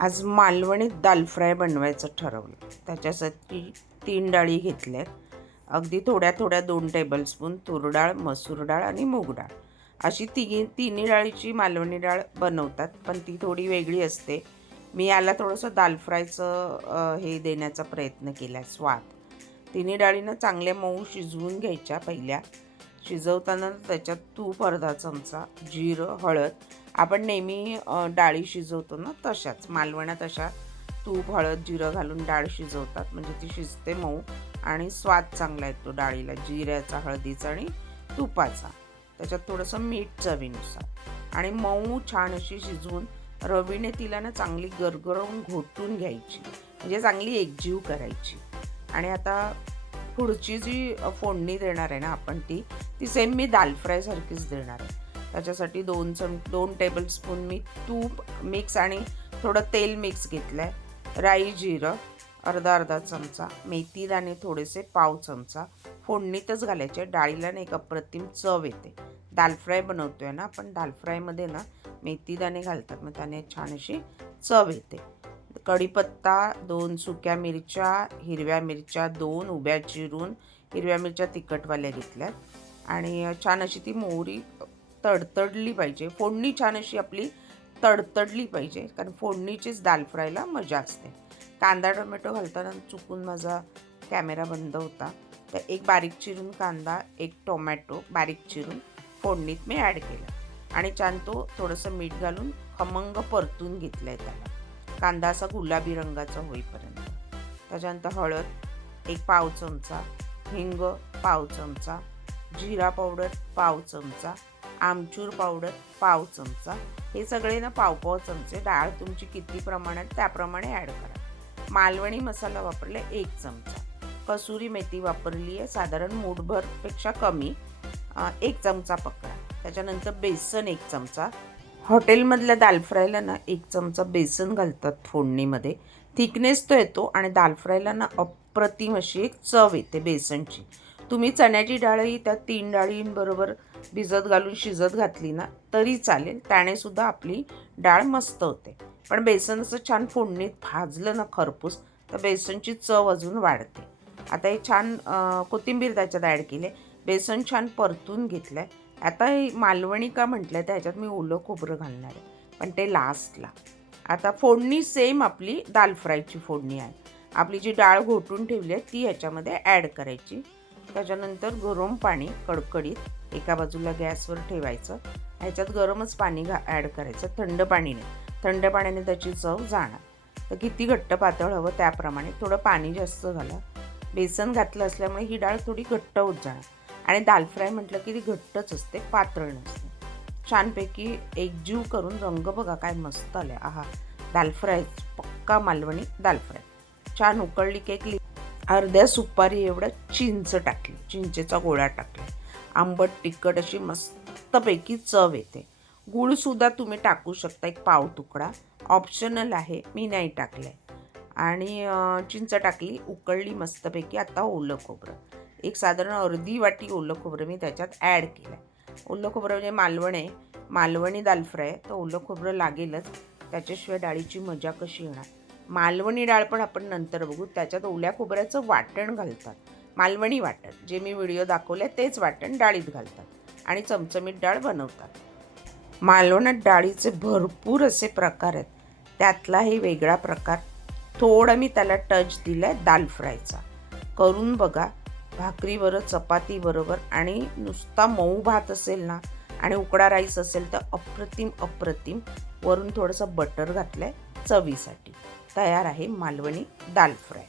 आज मालवणी दाल फ्राय बनवायचं ठरवलं. त्याच्यासाठी 3 डाळी घेतल्यात. अगदी थोड्या थोड्या 2 टेबलस्पून तूर डाळ, मसूर डाळ आणि मूग डाळ अशी तिन्ही डाळीची मालवणी डाळ बनवतात, पण ती थोडी वेगळी असते. मी याला थोडंसं दाल फ्रायचं हे देण्याचा प्रयत्न केला आहे, स्वाद. तिन्ही डाळीनं चांगल्या मऊ शिजवून घ्यायच्या. पहिल्या शिजवताना त्याच्यात तूप अर्धा चमचा, जिरं, हळद. आपण नेहमी डाळी शिजवतो ना तशाच मालवण्यात अशा तूप, हळद, जिरं घालून डाळ शिजवतात, म्हणजे ती शिजते मऊ आणि स्वाद चांगला येतो डाळीला, जिऱ्याचा, हळदीचा आणि तुपाचा. त्याच्यात थोडंसं मीठ चवीनुसार आणि मऊ छान अशी शिजवून रवीने तिला ना चांगली गरगरवून घोटून घ्यायची, म्हणजे चांगली एकजीव करायची. आणि आता पुढची जी फोडणी देणार आहे ना आपण ती सेम मी दाल फ्रायसारखीच देणार आहे. त्याच्यासाठी 2 टेबलस्पून मी तूप मिक्स आणि थोडं तेल मिक्स घेतलं आहे. राई, जिरं अर्धा चमचा, मेथी दाणे थोडेसे पाव चमचा फोडणीतच घालायचे. डाळीला ना एक अप्रतिम चव येते. दाल फ्राय बनवतो आहे ना आपण, दाल फ्रायमध्ये ना मेथी दाणे घालतात, मग त्याने छान अशी चव येते. कढीपत्ता, 2 सुक्या मिरच्या, हिरव्या मिरच्या 2 उभ्या चिरून, हिरव्या मिरच्या तिखटवाल्या घेतल्यात. आणि छान अशी ती मोहरी तडतडली पाहिजे. फोडणी छान अशी आपली तडतडली पाहिजे, कारण फोडणीचीच दाल फ्रायला मजा असते. कांदा टोमॅटो घालताना चुकून माझा कॅमेरा बंद होता, तर एक बारीक चिरून कांदा, एक टोमॅटो बारीक चिरून फोडणीत मी ॲड केला आणि छान तो थोडंसं मीठ घालून खमंग परतून घेतलं आहे त्याला, कांदा असा गुलाबी रंगाचा होईपर्यंत. त्याच्यानंतर हळद 1 पाव चमचा, हिंग पाव चमचा, जिरा पावडर पाव चमचा, आमचूर पावडर पाव चमचा. हे सगळे ना पाव चमचे. डाळ तुमची किती प्रमाणात त्याप्रमाणे ॲड करा. मालवणी मसाला वापरला 1 चमचा. कसुरी मेथी वापरली आहे साधारण मूठभरपेक्षा कमी, 1 चमचा पकडा. त्याच्यानंतर बेसन 1 चमचा. हॉटेलमधल्या दाल फ्रायला ना 1 चमचा बेसन घालतात फोडणीमध्ये. थिकनेस तो येतो आणि दाल फ्रायला ना अप्रतिम अशी एक चव येते बेसनची. तुम्ही चण्याची डाळही त्या 3 डाळींबरोबर भिजत घालून शिजत घातली ना तरी चालेल, त्याने सुद्धा आपली डाळ मस्त होते. पण बेसन असं छान फोडणीत भाजलं ना खरपूस, तर बेसनची चव अजून वाढते. आता हे छान कोथिंबीर त्याच्यात ॲड केले, बेसन छान परतून घेतलं आहे. आता मालवणी का म्हटलं तर ह्याच्यात मी ओलं खोबरं घालणार आहे, पण ते लास्टला. आता फोडणी सेम आपली दाल फ्रायची फोडणी आहे. आपली जी डाळ घोटून ठेवली आहे ती ह्याच्यामध्ये ॲड करायची. त्याच्यानंतर गरम पाणी कडकडीत एका बाजूला गॅसवर ठेवायचं. ह्याच्यात गरमच पाणी ॲड करायचं, थंड पाणी नाही. थंड पाण्याने त्याची चव जाणार. तर किती घट्ट पातळ हवं त्याप्रमाणे थोडं पाणी जास्त घाला. बेसन घातलं असल्यामुळे ही डाळ थोडी घट्ट होत जाणार. आणि दाल फ्राय म्हटलं की ती घट्टच असते, पातळ नसते. छानपैकी एकजीव करून रंग बघा काय मस्त आले. आहा, दाल फ्राय पक्का मालवणी दाल फ्राय. छान उकळली केकली. अर्ध्या सुपारी एवढं चिंच टाकली, चिंचेचा गोळा टाकला. आंबट तिखट अशी मस्तपैकी चव येते. गूळसुद्धा तुम्ही टाकू शकता, 1 पाव तुकडा, ऑप्शनल आहे, मी नाही टाकलं आहे. आणि चिंच टाकली, उकळली मस्तपैकी. आता ओलं खोबरं एक साधारण अर्धी वाटी ओलं खोबरं मी त्याच्यात ॲड केलं आहे. ओलं खोबरं म्हणजे मालवणी दाल फ्राय, तर ओलं खोबरं लागेलच, त्याच्याशिवाय डाळीची मजा कशी येणार. मालवणी डाळ पण आपण नंतर बघू. त्याच्यात ओल्या खोबऱ्याचं वाटण घालतात, मालवणी वाटण, जे मी व्हिडिओ दाखवले तेच वाटण डाळीत घालतात आणि चमचमीत डाळ बनवतात. मालवणात डाळीचे भरपूर असे प्रकार आहेत, त्यातला हे वेगळा प्रकार. थोडा मी त्याला टच दिला आहे दाल फ्रायचा. करून बघा, भाकरीबरोबर, चपातीबरोबर, आणि नुसता मऊ भात असेल ना आणि उकडा राईस असेल तर अप्रतिम. वरून थोडंसं बटर घातलं आहे चवीसाठी. तयार आहे मालवणी दाल फ्राय.